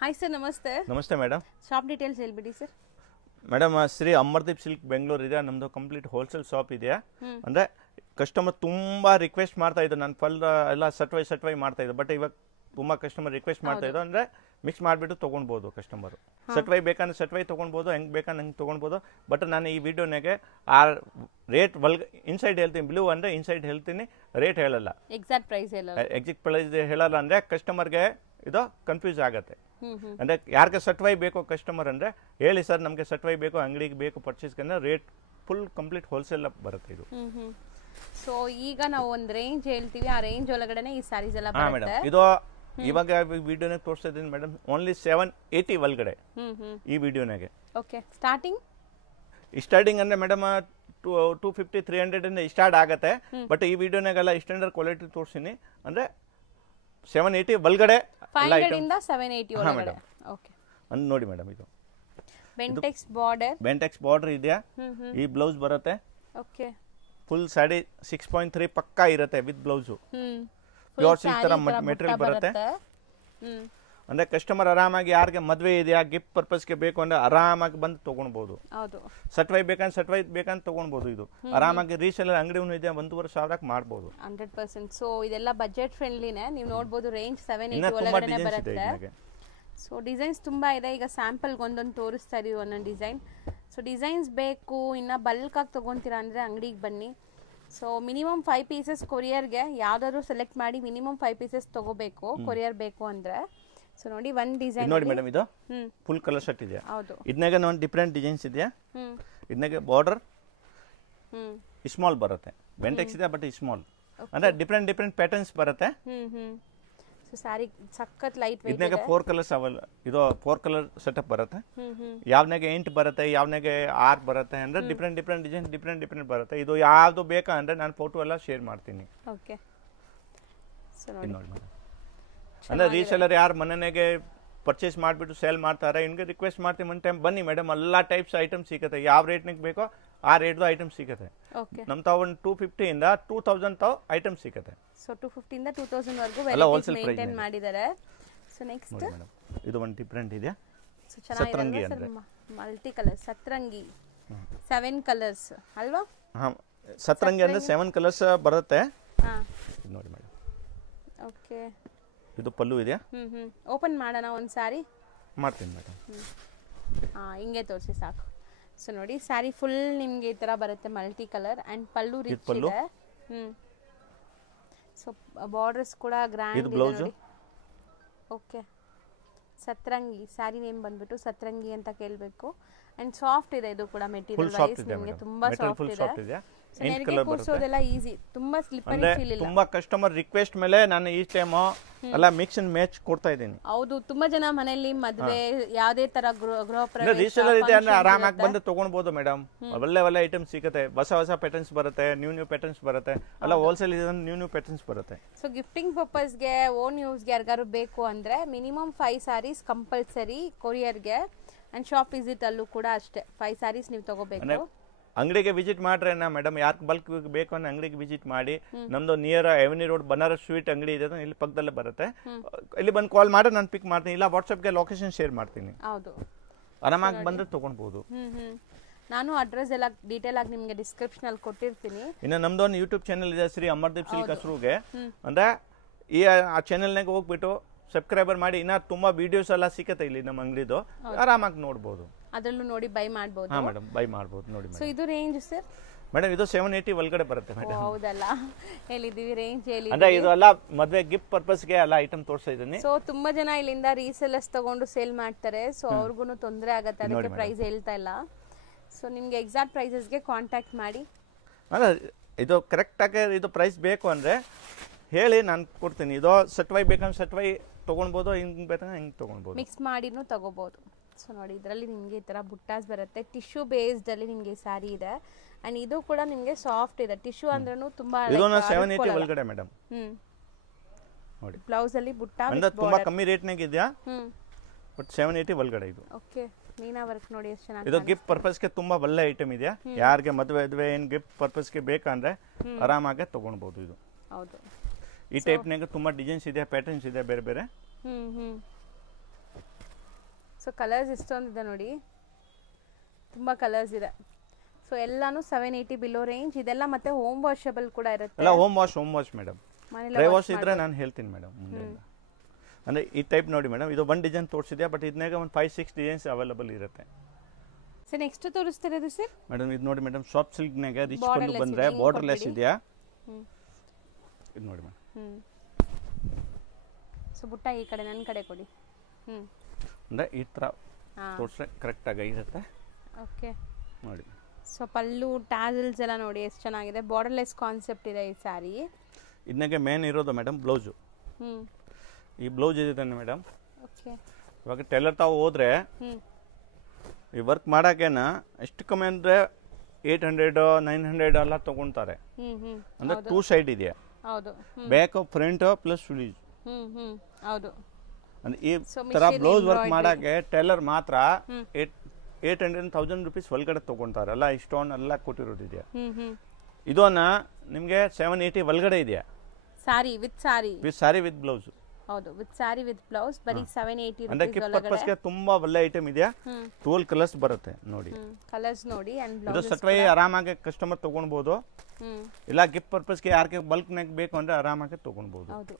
Hi sir, ನಮಸ್ತೆ. ನಮಸ್ತೆ madam. Shop details ಹೇಳ್ಬಿಡಿ sir. Madam, Shri Amardeep silk Bengaluru ಇದೆ. ನಮ್ಮದು ಕಂಪ್ಲೀಟ್ ಹೋಲ್ಸೇಲ್ ಶಾಪ್ ಇದೆಯಾ. ಅಂದರೆ ಕಸ್ಟಮರ್ ತುಂಬ ರಿಕ್ವೆಸ್ಟ್ ಮಾಡ್ತಾ ಇದ್ದು, ನಾನು ಫಲ್ ಎಲ್ಲ ಸಟ್ವೈ ಮಾಡ್ತಾ ಇದ್ದು. ಬಟ್ ಇವಾಗ ತುಂಬ ಕಸ್ಟಮರ್ ರಿಕ್ವೆಸ್ಟ್ ಮಾಡ್ತಾ ಇದ್ದು. ಅಂದರೆ ಮಿಕ್ಸ್ ಮಾಡಿಬಿಟ್ಟು ತೊಗೊಳ್ಬೋದು ಕಸ್ಟಮರು. ಸಟ್ವೈ ಬೇಕಂದ್ರೆ ಸಟ್ವೈ ತೊಗೊಳ್ಬೋದು, ಹೆಂಗೆ ಬೇಕಂದ್ರೆ ಹಂಗೆ ತೊಗೊಳ್ಬೋದು. ಬಟ್ ನಾನು ಈ ವಿಡಿಯೋನಾಗೆ ಆ ರೇಟ್ ಇನ್ಸೈಡ್ ಹೇಳ್ತೀನಿ. ಬ್ಲೂ ಅಂದರೆ ಇನ್ಸೈಡ್ ಹೇಳ್ತೀನಿ, ರೇಟ್ ಹೇಳಲ್ಲ. ಎಕ್ಸಾಕ್ಟ್ ಪ್ರೈಸ್ ಹೇಳಲ್ಲ ಅಂದರೆ ಕಸ್ಟಮರ್ಗೆ ಇದು ಕನ್ಫ್ಯೂಸ್ ಆಗುತ್ತೆ. ಅಂದರೆ ಯಾರಿಗೆ ಸಟ್ವೈ ಬೇಕು ಕಸ್ಟಮರ್ ಅಂದರೆ ಹೇಳಿ ಸರ್, ನಮಗೆ ಸಟ್ವೈ ಬೇಕು, ಅಂಗಡಿಗೆ ಬೇಕು ಪರ್ಚೇಸ್ಗೆ ಅಂದರೆ ರೇಟ್ ಫುಲ್ ಕಂಪ್ಲೀಟ್ ಹೋಲ್ಸೇಲ್ ಬರುತ್ತೆ ಇದು. ಸೊ ಈಗ ನಾವು ಒಂದು ರೇಂಜ್ ಹೇಳ್ತೀವಿ, ಆ ರೇಂಜ್ ಒಳಗಡೆ ಈ ಸ್ಯಾರೀಸ್ ಎಲ್ಲ ಬರುತ್ತೆ. ಮೇಡಮ್, ಇದು ಇವಾಗ ವಿಡಿಯೋನಾಗ ತೋರಿಸ್ತಾ ಇದ್ದೀನಿ ಮೇಡಮ್. ಓನ್ಲಿ 780 ಒಳಗಡೆ ಈ ವಿಡಿಯೋನಾಗೆ. ಓಕೆ, ಸ್ಟಾರ್ಟಿಂಗ್ ಅಂದ್ರೆ ಮೇಡಮ್ 250 300 ಇಂದ ಸ್ಟಾರ್ಟ್ ಆಗುತ್ತೆ. ಬಟ್ ಈ ವಿಡಿಯೋನಾಗೆಲ್ಲ ಸ್ಟ್ಯಾಂಡರ್ಡ್ ಕ್ವಾಲಿಟಿ ತೋರಿಸ್ತೀನಿ. ಅಂದ್ರೆ 780 ಒಳಗಡೆ 500 ಇಂದ 780 ಒಳಗಡೆ. ಓಕೆ, ಅಂತ ನೋಡಿ ಮೇಡಮ್. ಇದು ಬೆಂಟೆಕ್ಸ್ ಬಾರ್ಡರ್ ಇದೆಯಾ. ಈ ಬ್ಲೌಸ್ ಬರುತ್ತೆ. ಓಕೆ, ಫುಲ್ ಸಾಡಿ 6.3 ಪಕ್ಕಾ ಇರುತ್ತೆ ವಿತ್ ಬ್ಲೌಸ್. ಪ್ಯೂರ್ ಸಿಲ್ಕ್ ತರ ಮೆಟೀರಿಯಲ್ ಬರುತ್ತೆ. ಅಂದ್ರೆ ಕಸ್ಟಮರ್ ಆರಾಮಾಗಿ ಯಾರಿಗೆ ಮದುವೆ ಇದೆಯಾ, ಗಿಫ್ಟ್ ಪರ್ಪಸ್ಗೆ ಬೇಕು ಅಂದ್ರೆ ಆರಾಮಾಗಿ ಬಂದು ತಗೊಳ್ಬಹುದು. ಸಟ್ವೈ ಬೇಕಂತ ತಗೊಳ್ಬಹುದು. ಇದು ಆರಾಮಾಗಿ ರೀಸೇಲರ್ ಅಂಗಡಿ ಇದೆ, 1,500 ಮಾಡಬಹುದು 100%. ಸೊ ಇದೆಲ್ಲ ಬಜೆಟ್ ಫ್ರೆಂಡ್ಲಿನೇ. ನೀವು ನೋಡಬಹುದು ರೇಂಜ್ 780 ಒಳಗಡೆ ಬರುತ್ತೆ. ಸೊ ಡಿಸೈನ್ಸ್ ತುಂಬಾ ಇದೆ. ಈಗ ಸ್ಯಾಂಪಲ್ ಒಂದೊಂದು ತೋರಿಸ್ತಾ ಇದೀವಿ ಒಂದೊಂದು ಡಿಸೈನ್. ಸೊ ಡಿಸೈನ್ಸ್ ಬೇಕು, ಇನ್ನ ಬಲ್ಕ್ ಆಗಿ ತಗೊಂತೀರಾ ಅಂದ್ರೆ ಅಂಗಡಿಗೆ ಬನ್ನಿ. ಸೊ ಮಿನಿಮಮ್ 5 ಪೀಸಸ್ ಕೊರಿಯರ್ಗೆ ಯಾವ್ದಾದ್ರು ಸೆಲೆಕ್ಟ್ ಮಾಡಿ ಮಿನಿಮಮ್ 5 ಪೀಸಸ್ ತಗೋಬೇಕು ಕೊರಿಯರ್ ಬೇಕು ಅಂದ್ರೆ. ಸೊ ನೋಡಿ, ಒಂದು ಡಿಸೈನ್ ನೋಡಿ ಮೇಡಮ್, ಇದು ಫುಲ್ ಕಲರ್ ಶರ್ಟ್ ಇದೆ. ಹೌದು, ಇದನ್ನಾಗ ಒಂದು ಡಿಫರೆಂಟ್ ಡಿಸೈನ್ಸ್ ಇದೆಯಾ. ಇದನ್ನಾಗ ಬಾರ್ಡರ್ ಸ್ಮಾಲ್ ಬರುತ್ತೆ. ಬೆಂಟೆಕ್ಸ್ ಇದೆ ಬಟ್ ಸ್ಮಾಲ್. ಅಂದ್ರೆ ಡಿಫರೆಂಟ್ ಪ್ಯಾಟರ್ನ್ಸ್ ಬರುತ್ತೆ. ಸೊ ಸಾರಿ ಸಖತ್ ಲೈಟ್ ವೇಟ್ ಇದೆ. ಇದನ್ನಾಗ 4 ಕಲರ್ಸ್ ಇದು 4 ಕಲರ್ ಸೆಟಪ್ ಬರುತ್ತೆ. ಯಾವ್ನಾಗೆ 8 ಬರುತ್ತೆ, ಯಾವ್ನಾಗೆ 6 ಬರುತ್ತೆ. ಅಂದ್ರೆ ಡಿಫರೆಂಟ್ ಡಿಸೈನ್ ಡಿಫರೆಂಟ್ ಬರುತ್ತೆ. ಇದು ಯಾವ್ದು ಬೇಕಾ ಅಂದ್ರೆ ನಾನು ಫೋಟೋ ಎಲ್ಲ ಶೇರ್ ಮಾಡ್ತೀನಿ. ಓಕೆ, ಸೊ ನೋಡಿ, ಅಂದ್ರೆ ರೀಸೇಲರ್ ಯಾರು ಮನೆಗೆ ಪರ್ಚೇಸ್ ಮಾಡಿಬಿಟ್ಟು ಸೇಲ್ ಮಾಡ್ತಾರೆ, ಇನ್ಗೆ ರಿಕ್ವೆಸ್ಟ್ ಮಾಡ್ತೀನಿ ಒನ್ ಟೈಮ್ ಬನ್ನಿ ಮೇಡಮ್, ಎಲ್ಲ ಟೈಪ್ಸ್ ಐಟಮ್ ಸಿಗುತ್ತೆ. ಯಾವ ರೇಟ್ನಿಗೆ ಬೇಕೋ ಆ ರೇಟ್ದು ಐಟಮ್ ಸಿಗುತ್ತೆ. ನಮ್ಮ ತಾವು 250 ಇಂದ 2000 ತಾವು ಐಟಮ್ ಸಿಗುತ್ತೆ. ಸೊ 250 ಇಂದ 2000 ವರೆಗೂ ವೆರೈಟೀಸ್ ಮೇಂಟೈನ್ ಮಾಡಿದ್ದಾರೆ. ಸೊ ನೆಕ್ಸ್ಟ್ ಇದು ಒಂದು ಡಿಫರೆಂಟ್ ಇದೆ. ಸೊ ಚೆನ್ನಾಗಿದೆ ಸರ್, ಮಲ್ಟಿ ಕಲರ್ ಸತ್ರಂಗಿ 7 ಕಲರ್ಸ್ ಅಲ್ವಾ? ಹಾ, ಸತ್ರಂಗಿ ಅಂದ್ರೆ 7 ಕಲರ್ಸ್ ಬರುತ್ತೆ. ಹಾ, ನೋಡಿ ಮೇಡಮ್. ಓಕೆ, ಇದು ಪಲ್ಲು ಇದೆಯಾ. ಓಪನ್ ಮಾಡೋಣ ಒಂದು ಸಾರಿ. ಮಾಡ್ತೀನಿ ಮೇಡಮ್. ಹಿಂಗೆ ತೋರಿಸಿ ಸಾಕು. ಸೊ ನೋಡಿ, ಸ್ಯಾರಿ ಫುಲ್ ನಿಮ್ಗೆ ಈ ತರ ಬರುತ್ತೆ, multi colour and pallu rich ಇದೆ. ಸೊ ಬಾರ್ಡರ್ಸ್ ಕೂಡ ಗ್ರ್ಯಾಂಡ್ ಇದೆ ನೋಡಿ. ಓಕೆ, ಸತ್ರಂಗಿ ಸ್ಯಾರಿ ನೇಮ್ ಬಂದ್ಬಿಟ್ಟು ಸತ್ರಂಗಿ ಅಂತ ಕೇಳಬೇಕು. ಅಂಡ್ ಸಾಫ್ಟ್ ಇದೆ. ಇದು ಕೂಡ ಮೆಟೀರಿಯಲ್ ವೈಸ್ ನಿಮಗೆ ತುಂಬಾ ಸಾಫ್ಟ್ ಇದೆ. ಕೂರ್ಸೋದೆಲ್ಲ ಈಸಿ, ತುಂಬಾ ಸ್ಲಿಪ್ಪರಿ ಫೀಲ್ ಇಲ್ಲ. ತುಂಬಾ ಕಸ್ಟಮರ್ ರಿಕ್ವೆಸ್ಟ್ ಮೇಲೆ ನಾನು ಈ ಟೈಮ್ ಎಲ್ಲ ಮಿಕ್ಸ್ ಅಂಡ್ ಮ್ಯಾಚ್ ಕೊಡ್ತಾ ಇದ್ದೀನಿ. ಹೌದು, ತುಂಬಾ ಜನ ಮನೆಯಲ್ಲಿ ಮದುವೆ ಯಾವ್ದೇ ತರ ಗೃಹ ಪ್ರವೇಶ ರೀಸೇಲರ್ ಇದೆ ಅಂದ್ರೆ ಆರಾಮಾಗಿ ಬಂದು ತಗೊಳ್ಬಹುದು ಮೇಡಮ್. ಒಳ್ಳೆ ಐಟಮ್ ಸಿಗುತ್ತೆ. ಹೊಸ ಪ್ಯಾಟರ್ನ್ಸ್ ಬರುತ್ತೆ, ನ್ಯೂ ಪ್ಯಾಟರ್ನ್ಸ್ ಬರುತ್ತೆ. ಅಲ್ಲ ಹೋಲ್ಸೇಲ್ ಇದೆ, ನ್ಯೂ ಪ್ಯಾಟರ್ನ್ಸ್ ಬರುತ್ತೆ. ಸೊ ಗಿಫ್ಟಿಂಗ್ ಪರ್ಪಸ್ಗೆ, ಓನ್ ಯೂಸ್ಗೆ ಯಾರಿಗಾರು ಬೇಕು ಅಂದ್ರೆ ಮಿನಿಮಮ್ 5 ಸ್ಯಾರೀಸ್ ಕಂಪಲ್ಸರಿ ಕೊರಿಯರ್ಗೆ. ಅಂಡ್ ಶಾಪ್ ವಿಸಿಟ್ ಅಲ್ಲೂ ಕೂಡ ಅಷ್ಟೇ 5 ಸ್ಯಾರೀಸ್ ನೀವು ತಗೋಬೇಕು. ಅಂಗಡಿಗೆ ವಿಸಿಟ್ ಮಾಡ್ರೆ ಮೇಡಮ್, ಯಾಕೆ ಬಲ್ಕ್ ಬೇಕು ಅಂದ್ರೆ ಅಂಗಡಿಗೆ ವಿಸಿಟ್ ಮಾಡಿ. ನಮ್ದು near avenue road Banaras sweet ಅಂಗಡಿ ಇದೆ, ಇಲ್ಲಿ ಪಕ್ಕದಲ್ಲೇ ಬರುತ್ತೆ. ಇಲ್ಲಿ ಬಂದು ಕಾಲ್ ಮಾಡಿ ನಾನು ಪಿಕ್ ಮಾಡ್ತೀನಿ, ಇಲ್ಲ ವಾಟ್ಸ್ಆಪ್ಗೆ ಲೊಕೇಶನ್ ಶೇರ್ ಮಾಡ್ತೀನಿ. ಹೌದು, ಆರಾಮಾಗಿ ಬಂದ್ರೆ ತಗೊಳ್ಬಹುದು. ನಾನು ಅಡ್ರೆಸ್ ಎಲ್ಲ ಡೀಟೇಲ್ ಆಗಿ ನಿಮಗೆ ಡಿಸ್ಕ್ರಿಪ್ಷನ್ ಅಲ್ಲಿ ಕೊಟ್ಟಿರ್ತೀನಿ. ಇನ್ನು ನಮ್ದು ಒಂದು ಯೂಟ್ಯೂಬ್ ಚಾನಲ್ ಇದೆ, ಶ್ರೀ ಅಮರ್ದೀಪ್ ಸಿಲ್ಕ್ ಹೆಸರುಗೆ. ಅಂದ್ರೆ ಆ ಚಾನಲ್ನಾಗ ಹೋಗ್ಬಿಟ್ಟು ಸಬ್ಸ್ಕ್ರೈಬರ್ ಮಾಡಿ. ಇನ್ನ ತುಂಬಾ ವಿಡಿಯೋಸ್ ಎಲ್ಲ ಸಿಕ್ಕತ್ತೆ ಇಲ್ಲಿ ನಮ್ಮ ಅಂಗಡಿದು, ಆರಾಮಾಗಿ ನೋಡಬಹುದು. ಅದರಲ್ಲೂ ನೋಡಿ ಬೈ ಮಾಡಬಹುದು. ಹಾ ಮೇಡಮ್, ಬೈ ಮಾಡಬಹುದು ನೋಡಿ. ಸೊ ಇದು ರೇಂಜ್ ಸರ್ ಮೇಡಮ್, ಇದು 780 ಒಳಗಡೆ ಬರುತ್ತೆ ಮೇಡಮ್. ಹೌದಲ್ಲ, ಹೇಳಿದೀವಿ ರೇಂಜ್ ಹೇಳಿದೀವಿ. ಅಂದ್ರೆ ಇದು ಎಲ್ಲ ಮದುವೆ ಗಿಫ್ಟ್ ಪರ್ಪಸ್ಗೆ ಎಲ್ಲ ಐಟಮ್ ತೋರಿಸ್ತಾ ಇದ್ದೀನಿ. ಸೊ ತುಂಬಾ ಜನ ಇಲ್ಲಿಂದ ರೀಸೆಲ್ಲರ್ಸ್ ತಗೊಂಡು ಸೇಲ್ ಮಾಡ್ತಾರೆ. ಸೊ ಅವ್ರಿಗೂ ತೊಂದರೆ ಆಗುತ್ತೆ, ಅದಕ್ಕೆ ಪ್ರೈಸ್ ಹೇಳ್ತಾ ಇಲ್ಲ. ಸೊ ನಿಮ್ಗೆ ಎಕ್ಸಾಕ್ಟ್ ಪ್ರೈಸಸ್ಗೆ ಕಾಂಟ್ಯಾಕ್ಟ್ ಮಾಡಿ. ಅಲ್ಲ, ಇದು ಕರೆಕ್ಟ್ ಆಗಿ ಇದು ಪ್ರೈಸ್ ಬೇಕು ಅಂದ್ರೆ ಹೇಳಿ, ನಾನು ಕೊಡ್ತೀನಿ. ಇದು ಸಟ್ವೈ ಬೇಕಂದ್ರೆ ಸಟ್ವೈ ತಗೊಳ್ಬೋದು, ಹಿಂಗೆ ಬೇಕಂದ್ರೆ ಹಿಂಗೆ ತಗೊಳ್ಬೋದು, ಮಿಕ್ಸ್ ಮಾಡಿನೂ ತಗೋಬಹುದು. ಸೊ ನೋಡಿ, ಇದರಲ್ಲಿ ನಿಮಗೆ ಈ ತರ ಬುಟ್ಟಾಸ್ ಬರುತ್ತೆ. ಟಿಶ್ಯೂ ಬೇಸ್ಡ್ ಅಲ್ಲಿ ನಿಮಗೆ ಸ್ಯಾರಿ ಇದೆ. ಅಂಡ್ ಇದು ಕೂಡ ನಿಮಗೆ ಸಾಫ್ಟ್ ಇದೆ. ಟಿಶ್ಯೂ ಅಂದ್ರೂ ತುಂಬಾ 780 ಒಳಗಡೆ ಮೇಡಮ್. ನೋಡಿ, ಬ್ಲೌಸ್ ಅಲ್ಲಿ ಬುಟ್ಟ ಅಂದ್ರೆ ತುಂಬಾ ಕಮ್ಮಿ ರೇಟ್ ನಾಗ ಇದೆಯಾ, ಬಟ್ 780 ಒಳಗಡೆ ಇದು. ಓಕೆ, ಮೀನಾ ವರ್ಕ್ ನೋಡಿ ಎಷ್ಟು ಚೆನ್ನಾಗಿ. ಇದು ಗಿಫ್ಟ್ ಪರ್ಪಸ್ಗೆ ತುಂಬಾ ಒಳ್ಳೆ ಐಟಮ್ ಇದೆಯಾ. ಯಾರಿಗೆ ಮದುವೆ ಏನ್ ಗಿಫ್ಟ್ ಪರ್ಪಸ್ಗೆ ಬೇಕಂದ್ರೆ ಆರಾಮಾಗಿ ತಗೊಳ್ಬಹುದು. ಇದು ಹೌದು, ಈ ಟೈಪ್ ನಾಗ ತುಂಬಾ ಡಿಸೈನ್ಸ್ ಇದೆ, ಪ್ಯಾಟರ್ನ್ಸ್ ಇದೆ ಬೇರೆ ಬೇರೆ. ಸೊ ಕಲರ್ಸ್ ಇಷ್ಟೊಂದಿದೆ ನೋಡಿ, ತುಂಬ ಕಲರ್ಸ್ ಇದೆ. ಸೊ ಎಲ್ಲಾನು 780 ಬಿಲೋ ರೇಂಜ್. ಇದೆಲ್ಲ ಮತ್ತೆ ಹೋಮ್ ವಾಷಬಲ್ ಕೂಡ ಇರುತ್ತೆ. ಎಲ್ಲ home wash madam. Dry wash ಇದ್ರೆ ನಾನು ಹೇಳ್ತೀನಿ ಮೇಡಮ್ ಮುಂದೆ. ಅಂದರೆ ಈ ಟೈಪ್ ನೋಡಿ ಮೇಡಮ್, ಇದು ಒಂದು ಡಿಸೈನ್ ತೋರಿಸಿದ್ಯಾ, ಬಟ್ ಇದನ್ನಾಗ ಒಂದು 5-6 ಡಿಸೈನ್ಸ್ ಅವೈಲಬಲ್ ಇರುತ್ತೆ. ಸರ್ ನೆಕ್ಸ್ಟ್ ತೋರಿಸ್ತಿರೋದು ಸರ್ ಮೇಡಮ್ ಇದು ನೋಡಿ ಮೇಡಮ್, ಸಾಫ್ಟ್ ಸಿಲ್ಕ್ನಾಗ ರಿಚ್ ಕೊಂಡು ಬಂದರೆ ಬಾರ್ಡರ್ಲೆಸ್ ಇದೆಯಾ, ಇದು ನೋಡಿ ಮೇಡಮ್. ಸೊ ಬುಟ್ಟ ಈ ಕಡೆ ನನ್ನ ಕಡೆ ಕೊಡಿ. ಅಂದರೆ ಈ ಥರ ತೋರಿಸ್ರೆ ಕರೆಕ್ಟಾಗಿ ಇರುತ್ತೆ. ಓಕೆ ನೋಡಿ. ಸೊ ಪಲ್ಲು ಟ್ಯಾಸಲ್ಸ್ ಎಲ್ಲ ನೋಡಿ ಎಷ್ಟು ಚೆನ್ನಾಗಿದೆ. ಬಾರ್ಡರ್ಲೆಸ್ ಕಾನ್ಸೆಪ್ಟ್ ಇದೆ ಈ ಸ್ಯಾರಿ. ಇದನ್ನಾಗೆ ಮೇನ್ ಇರೋದು ಮೇಡಮ್ ಬ್ಲೌಸು. ಈ ಬ್ಲೌಸ್ ಇದೆ ಮೇಡಮ್. ಓಕೆ. ಇವಾಗ ಟೈಲರ್ ತಾವು ಹೋದ್ರೆ ಈ ವರ್ಕ್ ಮಾಡೋಕ್ಕೇನ ಎಷ್ಟು ಕಮ್ಮಿ ಅಂದರೆ 800-900 ಎಲ್ಲ ತೊಗೊಳ್ತಾರೆ. ಅಂದರೆ 2 ಸೈಡ್ ಇದೆಯಾ, ಹೌದು, ಬ್ಯಾಕ್ ಫ್ರಂಟ್ ಪ್ಲಸ್ ಸ್ಲೀವ್ಸ್. ಹೌದು. ಅಂದ್ರೆ ಈ ಥರ ಬ್ಲೌಸ್ ವರ್ಕ್ ಮಾಡೋಕ್ಕೆ ಟೈಲರ್ ಮಾತ್ರ 800-1000 rupees ಒಳಗಡೆ ತೊಗೊಳ್ತಾರೆ. ಎಲ್ಲ ಇಷ್ಟೊಂದು ಎಲ್ಲ ಕೊಟ್ಟಿರೋದು ಇದೆಯಾ. ಇದನ್ನ ನಿಮಗೆ 780 ಒಳಗಡೆ ಇದೆಯಾ, ಸಾರಿ ವಿತ್ ಸಾರಿ, ವಿತ್ ಬ್ಲೌಸ್. ಹೌದು, ವಿತ್ ಸಾರಿ ವಿತ್ ಬ್ಲೌಸ್ ಬರೀ 780 ಅಂದ್ರೆ ಕಿಪ್ ಪರ್ಪಸ್ಗೆ ತುಂಬಾ ಒಳ್ಳೆ ಐಟಮ್ ಇದೆಯಾ. 12 ಕಲರ್ಸ್ ಬರುತ್ತೆ ನೋಡಿ. ಕಲರ್ಸ್ ನೋಡಿ ಅಂಡ್ ಇದು ಬ್ಲೌಸ್ ಸಟ್ವೈ ಆರಾಮಾಗಿ ಕಸ್ಟಮರ್ ತಗೊಳ್ಬಹುದು. ಇಲ್ಲ ಗಿಫ್ಟ್ ಪರ್ಪಸ್ಗೆ ಯಾರಿಗೆ ಬಲ್ಕ್ ನಾಗ ಬೇಕು ಅಂದ್ರೆ ಆರಾಮಾಗಿ ತಗೊಳ್ಬಹುದು. ಹೌದು.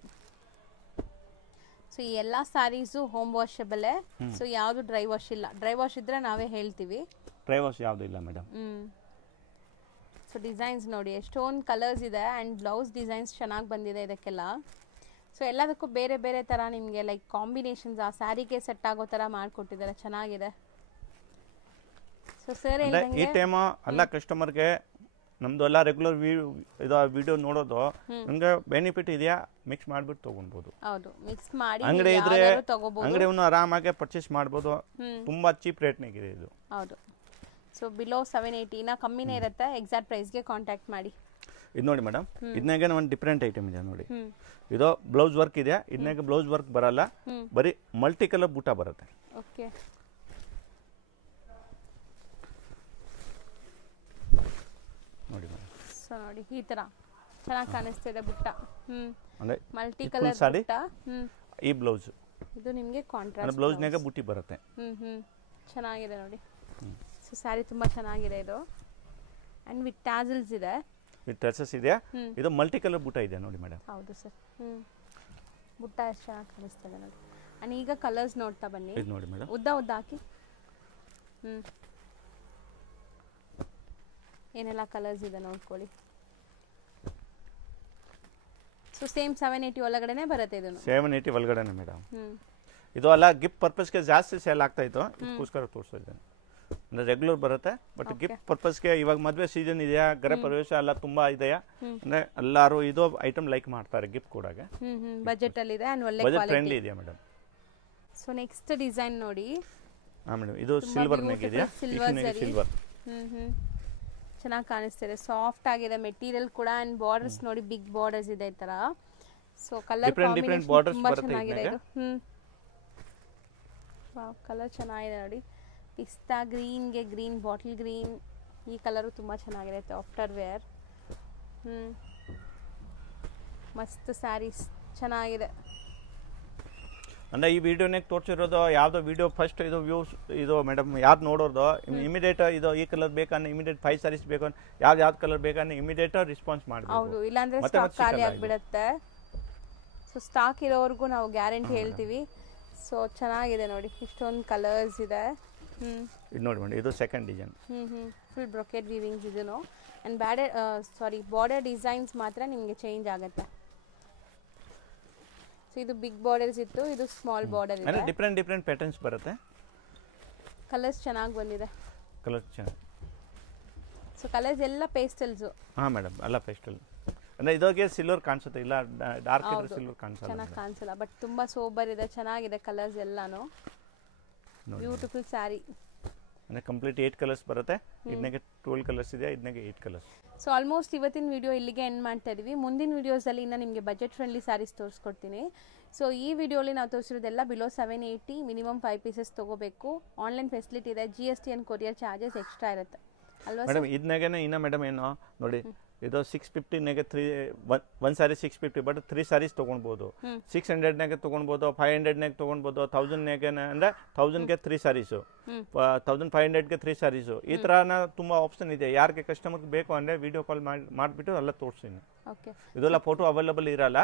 ಸೊ ಈ ಎಲ್ಲ ಸ್ಯಾರೀಸು ಹೋಮ್ ವಾಷಬಲ್. ಸೊ ಯಾವುದು ಡ್ರೈ ವಾಶ್ ಇಲ್ಲ. ಡ್ರೈ ವಾಶ್ ಇದ್ರೆ ನಾವೇ ಹೇಳ್ತೀವಿ. ಡ್ರೈ ವಾಶ್ ಯಾವುದು ಇಲ್ಲ ಮೇಡಮ್. ಸೊ ಡಿಸೈನ್ಸ್ ನೋಡಿ ಎಷ್ಟೊಂದು ಕಲರ್ಸ್ ಇದೆ ಆ್ಯಂಡ್ ಬ್ಲೌಸ್ ಡಿಸೈನ್ಸ್ ಚೆನ್ನಾಗಿ ಬಂದಿದೆ ಇದಕ್ಕೆಲ್ಲ. ಸೊ ಎಲ್ಲದಕ್ಕೂ ಬೇರೆ ಬೇರೆ ಥರ ನಿಮಗೆ ಲೈಕ್ ಕಾಂಬಿನೇಷನ್ಸ್ ಆ ಸ್ಯಾರಿಗೆ ಸೆಟ್ ಆಗೋ ಥರ ಮಾಡಿಕೊಟ್ಟಿದ್ದಾರೆ, ಚೆನ್ನಾಗಿದೆ. ಸೊ ಸರ್ ಈ ಟೈಮ್ ಎಲ್ಲ ಕಸ್ಟಮರ್ಗೆ ನಮ್ದು ಎಲ್ಲ ರೆಗ್ಯುಲರ್ ಇದು ವಿಡಿಯೋ ನೋಡೋದು ನಮ್ಗೆ ಬೆನಿಫಿಟ್ ಇದೆಯಾ, ಮಿಕ್ಸ್ ಮಾಡಿಬಿಟ್ಟು ತೊಗೊಳ್ಬೋದು. ಹೌದು, ಮಿಕ್ಸ್ ಮಾಡಿ ಅಂಗಡಿ ಇದ್ರೆ ಅಂಗಡಿಯನ್ನು ಆರಾಮಾಗಿ ಪರ್ಚೇಸ್ ಮಾಡ್ಬೋದು. ತುಂಬಾ ಚೀಪ್ ರೇಟ್ನಾಗಿದೆ ಇದು. ಹೌದು. ಸೊ ಬಿಲೋ 780 ನ ಕಮ್ಮಿನೇ ಇರುತ್ತೆ. ಎಕ್ಸಾಕ್ಟ್ ಪ್ರೈಸ್ಗೆ ಕಾಂಟ್ಯಾಕ್ಟ್ ಮಾಡಿ. ಇದು ನೋಡಿ ಮೇಡಮ್, ಇದನ್ನಾಗೆ ಒಂದು ಡಿಫ್ರೆಂಟ್ ಐಟಮ್ ಇದೆ ನೋಡಿ. ಇದು ಬ್ಲೌಸ್ ವರ್ಕ್ ಇದೆ. ಇದನ್ನಾಗೆ ಬ್ಲೌಸ್ ವರ್ಕ್ ಬರಲ್ಲ, ಬರೀ ಮಲ್ಟಿ ಕಲರ್ ಬೂಟ ಬರುತ್ತೆ. ಓಕೆ. ನೋಡಿ ಮೇಡಮ್. ಸೊ ನೋಡಿ ಈ ತರ ಚೆನ್ನಾಗಿ ಕಾಣಿಸ್ತಿದೆ ಬುಟ್ಟ. ಅಂದ್ರೆ ಮಲ್ಟಿ ಕಲರ್ ಬುಟ್ಟ. ಈ ಬ್ಲೌಸ್ ಇದು ನಿಮಗೆ ಕಾಂಟ್ರಾಸ್ಟ್ ಬ್ಲೌಸ್ನಾಗ ಬುಟ್ಟಿ ಬರುತ್ತೆ. ಚೆನ್ನಾಗಿದೆ ನೋಡಿ. ಸೊ ಸ್ಯಾರಿ ತುಂಬಾ ಚೆನ್ನಾಗಿದೆ ಇದು. ಅಂಡ್ ವಿತ್ ಟ್ಯಾಸಲ್ಸ್ ಇದೆ. ವಿತ್ ಟ್ಯಾಸಲ್ಸ್ ಇದೆ. ಇದು ಮಲ್ಟಿ ಕಲರ್ ಬುಟ್ಟ ಇದೆ ನೋಡಿ ಮೇಡಮ್. ಹೌದು ಸರ್. ಬುಟ್ಟ ಎಷ್ಟು ಚೆನ್ನಾಗಿ ಕಾಣಿಸ್ತದೆ ನೋಡಿ. ಅಂಡ್ ಈಗ ಕಲರ್ಸ್ ನೋಡ್ತಾ ಬನ್ನಿ. ಇದು ನೋಡಿ ಮೇಡಮ್, ಉದ್ದ ಉದ್ದ ಹಾಕಿ. ಏನೆಲ್ಲ ಕಲರ್ಸ್ ಇದೆ ನೋಡ್ಕೊಳ್ಳಿ. ಸೊ ಸೇಮ್ 780 ಒಳಗಡೆನೆ ಬರುತ್ತೆ ಇದು. 780 ಒಳಗಡೆನೆ ಮೇಡಮ್. ಇದು ಅಲ್ಲ ಗಿಫ್ಟ್ ಪರ್ಪಸ್ಗೆ ಜಾಸ್ತಿ ಸೇಲ್ ಆಗ್ತಾ ಇತ್ತು, ಇದಕ್ಕೋಸ್ಕರ ತೋರಿಸ್ತಾ ಇದ್ದೇನೆ. ಅಂದ್ರೆ ರೆಗ್ಯುಲರ್ ಬರುತ್ತೆ, ಬಟ್ ಗಿಫ್ಟ್ ಪರ್ಪಸ್ಗೆ ಇವಾಗ ಮದುವೆ ಸೀಸನ್ ಇದೆಯಾ, ಗೃಹ ಪ್ರವೇಶ ಎಲ್ಲ ತುಂಬಾ ಇದೆಯಾ, ಅಂದ್ರೆ ಎಲ್ಲರೂ ಇದು ಐಟಮ್ ಲೈಕ್ ಮಾಡ್ತಾರೆ ಗಿಫ್ಟ್ ಕೊಡಾಗೆ. ಬಜೆಟ್ ಅಲ್ಲಿ ಇದೆ ಅಂಡ್ ಒಳ್ಳೆ ಬಜೆಟ್ ಫ್ರೆಂಡ್ಲಿ ಇದೆ ಮೇಡಮ್. ಸೊ ನೆಕ್ಸ್ಟ್ ಡಿಸೈನ್ ನೋಡಿ. ಹಾ ಮೇಡಮ್, ಇದು ಸಿಲ್ವರ್ ನಾಗ ಇದೆಯಾ, ಸಿಲ್ವರ್. ಚೆನ್ನಾಗಿ ಕಾಣಿಸ್ತಿದೆ, ಸಾಫ್ಟ್ ಆಗಿದೆ ಮೆಟೀರಿಯಲ್ ಕೂಡ ಅಂಡ್ ಬಾರ್ಡರ್ಸ್ ನೋಡಿ ಬಿಗ್ ಬಾರ್ಡರ್ಸ್ ಇದೆ ಈ ತರ. ಸೊ ಕಲರ್ ಡಿಫರೆಂಟ್ ಬಾರ್ಡರ್ಸ್ ತುಂಬಾ ಬರುತ್ತೆ ಚೆನ್ನಾಗಿದೆ ಇದು. ವಾವ್, ಕಲರ್ ಚೆನ್ನಾಗಿದೆ ನೋಡಿ. ಪಿಸ್ತಾ ಗ್ರೀನ್ಗೆ ಗ್ರೀನ್ ಬಾಟಲ್ ಗ್ರೀನ್, ಈ ಕಲರು ತುಂಬ ಚೆನ್ನಾಗಿದೆ. ಆಫ್ಟರ್ ವೇರ್ ಮಸ್ತ್ ಸ್ಯಾರೀಸ್ ಚೆನ್ನಾಗಿದೆ. ಅಂದ್ರೆ ಈ ವಿಡಿಯೋನಾಗ ತೋರಿಸಿರೋದು ಯಾವ್ದೋ ವಿಡಿಯೋ ಫಸ್ಟ್ ಇದು ವ್ಯೂಸ್ ಇದು ಮೇಡಮ್, ಯಾವ್ದು ನೋಡೋದು ಇಮಿಡಿಯೇಟ್ ಇದು ಈ ಕಲರ್ ಬೇಕಂದ್ರೆ ಇಮಿಡಿಯೇಟ್ 5 sarees ಬೇಕಂದ್ರೆ ಯಾವ್ದು ಕಲರ್ ಬೇಕಂದ್ರೆ ಇಮಿಡಿಯೇಟ್ ರೆಸ್ಪಾನ್ಸ್ ಮಾಡಬೇಕು. ಹೌದು, ಇಲ್ಲಾಂದ್ರೆ ಸ್ಟಾಕ್ ಖಾಲಿ ಆಗಿಬಿಡುತ್ತೆ. ಸೊ ಸ್ಟಾಕ್ ಇರೋವರೆಗೂ ನಾವು ಗ್ಯಾರಂಟಿ ಹೇಳ್ತೀವಿ. ಸೊ ಚೆನ್ನಾಗಿದೆ ನೋಡಿ, ಇಷ್ಟೊಂದು ಕಲರ್ಸ್ ಇದೆ. ಇದು ನೋಡಿ ಮೇಡಮ್, ಇದು second design. Full brocade weavings ಇದನ್ನು ಅಂಡ್ ಬಾರ್ಡರ್ ಡಿಸೈನ್ಸ್ ಮಾತ್ರ ನಿಮಗೆ ಚೇಂಜ್ ಆಗುತ್ತೆ. ಸೊ ಇದು ಬಿಗ್ ಬಾರ್ಡರ್ಸ್ ಇತ್ತು, ಇದು ಸ್ಮಾಲ್ ಬಾರ್ಡರ್ ಇದೆ. ಡಿಫರೆಂಟ್ ಪ್ಯಾಟರ್ನ್ಸ್ ಬರುತ್ತೆ. ಕಲರ್ಸ್ ಚೆನ್ನಾಗಿ ಬಂದಿದೆ. ಕಲರ್ಸ್ ಚೆನ್ನಾಗಿ. ಸೊ ಕಲರ್ಸ್ ಎಲ್ಲ ಪೇಸ್ಟಲ್ಸ್. ಹಾ ಮೇಡಮ್, ಎಲ್ಲ ಪೇಸ್ಟಲ್. ಅಂದ್ರೆ ಇದಕ್ಕೆ ಸಿಲ್ವರ್ ಕಾಣಿಸುತ್ತೆ, ಇಲ್ಲ ಡಾರ್ಕ್ ಇದ್ರೆ ಸಿಲ್ವರ್ ಕಾಣಿಸಲ್ಲ. ಚೆನ್ನಾಗಿ ಕಾಣಿಸಲ್ಲ, ಬಟ್ ತುಂಬಾ ಸೋಬರ್ ಇದೆ, ಚೆನ್ನಾಗಿದೆ ಕಲರ್ಸ್ ಎಲ್ಲಾನು. ಬ್ಯೂಟಿಫುಲ್ ಸ್ಯಾರಿ. ಅಂದ್ರೆ ಕಂಪ್ಲೀಟ್ 8 ಕಲರ್ಸ್ ಬರುತ್ತೆ. ಇದನ್ನಾಗೆ 12 ಕಲರ್ಸ್ ಇದೆ, ಇದನ್ನಾಗೆ 8 ಕಲರ್ಸ್. ಸೊ ಆಲ್ಮೋಸ್ಟ್ ಇವತ್ತಿನ ವಿಡಿಯೋ ಇಲ್ಲಿಗೆ ಎಂಡ್ ಮಾಡ್ತಾ ಇದೀವಿ. ಮುಂದಿನ ವಿಡಿಯೋಸಲ್ಲಿ ಇನ್ನು ನಿಮಗೆ ಬಜೆಟ್ ಫ್ರೆಂಡ್ಲಿ ಸ್ಯಾರೀಸ್ ತೋರಿಸ್ಕೊಡ್ತೀನಿ. ಸೊ ಈ ವಿಡಿಯೋಲಿ ನಾವು ತೋರಿಸಿರೋದೆಲ್ಲ ಬಿಲೋ 780, ಮಿನಿಮಮ್ 5 ಪೀಸಸ್ ತೊಗೋಬೇಕು. ಆನ್ಲೈನ್ ಫೆಸಿಲಿಟಿ ಇದೆ, GST and courier charges extra ಇರುತ್ತೆ ಅಲ್ವಾ ಮೇಡಮ್? ಇದನ್ನಾಗೇನೆ ಇನ್ನ ಮೇಡಮ್ ಏನು ನೋಡಿ, ಇದು 650 3 1 ಸ್ಯಾರಿ 650 ಬಟ್ 3 ಸ್ಯಾರೀಸ್ ತೊಗೊಳ್ಬೋದು. 600 ತೊಗೊಳ್ಬೋದು, 500 ತೊಗೊಳ್ಬೋದು, 1000 ಅಂದರೆ 1000ಗೆ 3 ಸ್ಯಾರೀಸು, 1500ಗೆ 3 ಸ್ಯಾರೀಸು. ಈ ಥರನ ತುಂಬ ಆಪ್ಷನ್ ಇದೆ. ಯಾರಿಗೆ ಕಸ್ಟಮರ್ಗೆ ಬೇಕು ಅಂದರೆ ವಿಡಿಯೋ ಕಾಲ್ ಮಾಡಿಬಿಟ್ಟು ಎಲ್ಲ ತೋರಿಸ್ತೀನಿ. ಇದೆಲ್ಲ ಫೋಟೋ ಅವೈಲಬಲ್ ಇರಲ್ಲ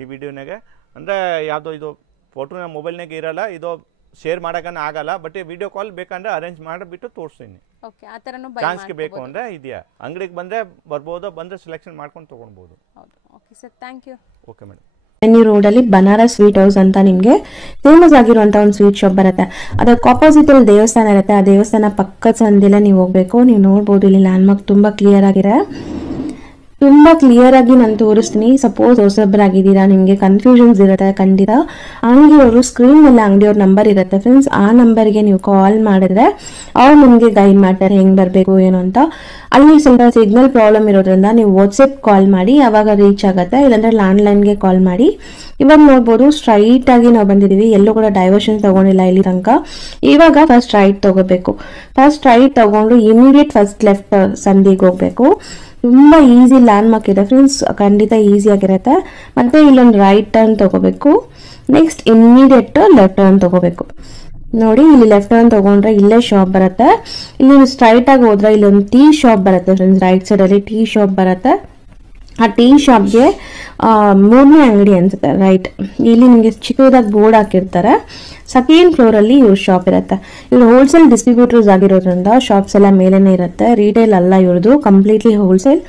ಈ ವಿಡಿಯೋನಾಗೆ, ಅಂದರೆ ಯಾವುದೋ ಇದು ಫೋಟೋನ ಮೊಬೈಲ್ನಾಗೆ ಇರಲ್ಲ, ಇದು ಶೇರ್ ಮಾಡೋಕೆ ಆಗಲ್ಲ. ಬಟ್ ವಿಡಿಯೋ ಕಾಲ್ ಬೇಕಂದ್ರೆ ಅರೇಂಜ್ ಮಾಡಿಬಿಟ್ಟು ತೋರಿಸ್ತೀನಿ. ಚಾನ್ಸ್ಗೆ ಬೇಕು ಅಂದರೆ ಇದೆಯಾ, ಅಂಗಡಿಗೆ ಬಂದರೆ ಬರ್ಬೋದು, ಬಂದರೆ ಸೆಲೆಕ್ಷನ್ ಮಾಡ್ಕೊಂಡು ತೊಗೊಳ್ಬೋದು. Okay sir, thank you. Okay madam. ರೋಡಲ್ಲಿ ಬನಾರಸ್ ಸ್ವೀಟ್ ಹೌಸ್ ಅಂತ ನಿಮಗೆ ಫೇಮಸ್ ಆಗಿರುವಂಥ ಒಂದು ಸ್ವೀಟ್ ಶಾಪ್ ಬರುತ್ತೆ. ಅದಕ್ಕೆ ಆಪೋಸಿಟ್ ಅಲ್ಲಿ ದೇವಸ್ಥಾನ ಇರುತ್ತೆ. ಆ ದೇವಸ್ಥಾನ ಪಕ್ಕದ ಸಂದಿಲ್ಲ ನೀವು ಹೋಗ್ಬೇಕು. ನೀವು ನೋಡ್ಬೋದು ಇಲ್ಲಿ ಲ್ಯಾಂಡ್ ಮಾರ್ಕ್ ತುಂಬ ಕ್ಲಿಯರ್ ಆಗಿದೆ. ತುಂಬ ಕ್ಲಿಯರ್ ಆಗಿ ನಾನು ತೋರಿಸ್ತೀನಿ. ಸಪೋಸ್ ಹೊಸಬ್ರಾಗಿದ್ದೀರಾ, ನಿಮಗೆ ಕನ್ಫ್ಯೂಷನ್ಸ್ ಇರುತ್ತೆ ಖಂಡಿತ, ಅಂಗಡಿಯವರು ಸ್ಕ್ರೀನ್ ಮೇಲೆ ಅಂಗಡಿಯವ್ರ ನಂಬರ್ ಇರುತ್ತೆ ಫ್ರೆಂಡ್ಸ್. ಆ ನಂಬರ್ಗೆ ನೀವು ಕಾಲ್ ಮಾಡಿದ್ರೆ ಅವ್ರು ನಿಮಗೆ ಗೈಡ್ ಮಾಡ್ತಾರೆ ಹೆಂಗೆ ಬರಬೇಕು ಏನು ಅಂತ. ಅಲ್ಲಿ ಸ್ವಲ್ಪ ಸಿಗ್ನಲ್ ಪ್ರಾಬ್ಲಮ್ ಇರೋದ್ರಿಂದ ನೀವು ವಾಟ್ಸಪ್ ಕಾಲ್ ಮಾಡಿ, ಆವಾಗ ರೀಚ್ ಆಗುತ್ತೆ. ಇಲ್ಲಾಂದ್ರೆ ಲ್ಯಾಂಡ್ಲೈನ್ಗೆ ಕಾಲ್ ಮಾಡಿ. ಇವಾಗ ನೋಡ್ಬೋದು ಸ್ಟ್ರೈಟ್ ಆಗಿ ನಾವು ಬಂದಿದ್ದೀವಿ, ಎಲ್ಲೂ ಕೂಡ ಡೈವರ್ಷನ್ ತಗೊಂಡಿಲ್ಲ ಇಲ್ಲಿ ತನಕ. ಇವಾಗ ಫಸ್ಟ್ ರೈಟ್ ತಗೋಬೇಕು. ಫಸ್ಟ್ ರೈಟ್ ತಗೊಂಡು ಇಮಿಡಿಯೇಟ್ ಫಸ್ಟ್ ಲೆಫ್ಟ್ ಸಂದಿಗೆ ಹೋಗ್ಬೇಕು. ತುಂಬ ಈಸಿ ಲ್ಯಾಂಡ್ ಮಾರ್ಕ್ ಇದೆ ಫ್ರೆಂಡ್ಸ್, ಖಂಡಿತ ಈಸಿ ಆಗಿರುತ್ತೆ. ಮತ್ತೆ ಇಲ್ಲೊಂದು ರೈಟ್ ಟರ್ನ್ ತಗೋಬೇಕು. ನೆಕ್ಸ್ಟ್ ಇಮಿಡಿಯೇಟ್ ಲೆಫ್ಟ್ ಟರ್ನ್ ತಗೋಬೇಕು. ನೋಡಿ ಇಲ್ಲಿ ಲೆಫ್ಟ್ ಟರ್ನ್ ತಗೊಂಡ್ರೆ ಇಲ್ಲೇ ಶಾಪ್ ಬರುತ್ತೆ. ಇಲ್ಲಿ ಸ್ಟ್ರೈಟ್ ಆಗಿ ಹೋದ್ರೆ ಇಲ್ಲೊಂದು ಟೀ ಶಾಪ್ ಬರುತ್ತೆ ಫ್ರೆಂಡ್ಸ್. ರೈಟ್ ಸೈಡ್ ಅಲ್ಲಿ ಟೀ ಶಾಪ್ ಬರುತ್ತೆ. ಆ ಟೀ ಶಾಪ್ಗೆ 3ನೇ ಅಂಗಡಿ ಅನ್ಸುತ್ತೆ ರೈಟ್. ಇಲ್ಲಿ ನಿಮಗೆ ಚಿಕ್ಕದಾಗಿ ಬೋರ್ಡ್ ಹಾಕಿರ್ತಾರೆ. ಸೆಕೆಂಡ್ ಫ್ಲೋರ್ ಅಲ್ಲಿ ಇವ್ರ ಶಾಪ್ ಇರುತ್ತೆ. ಇವ್ರು ಹೋಲ್ಸೇಲ್ ಡಿಸ್ಟ್ರಿಬ್ಯೂಟರ್ಸ್ ಆಗಿರೋದ್ರಿಂದ ಶಾಪ್ಸ್ ಎಲ್ಲ ಮೇಲೇನೆ ಇರುತ್ತೆ. ರಿಟೇಲ್ ಅಲ್ಲ ಇವ್ರದ್ದು, ಕಂಪ್ಲೀಟ್ಲಿ ಹೋಲ್ಸೇಲ್.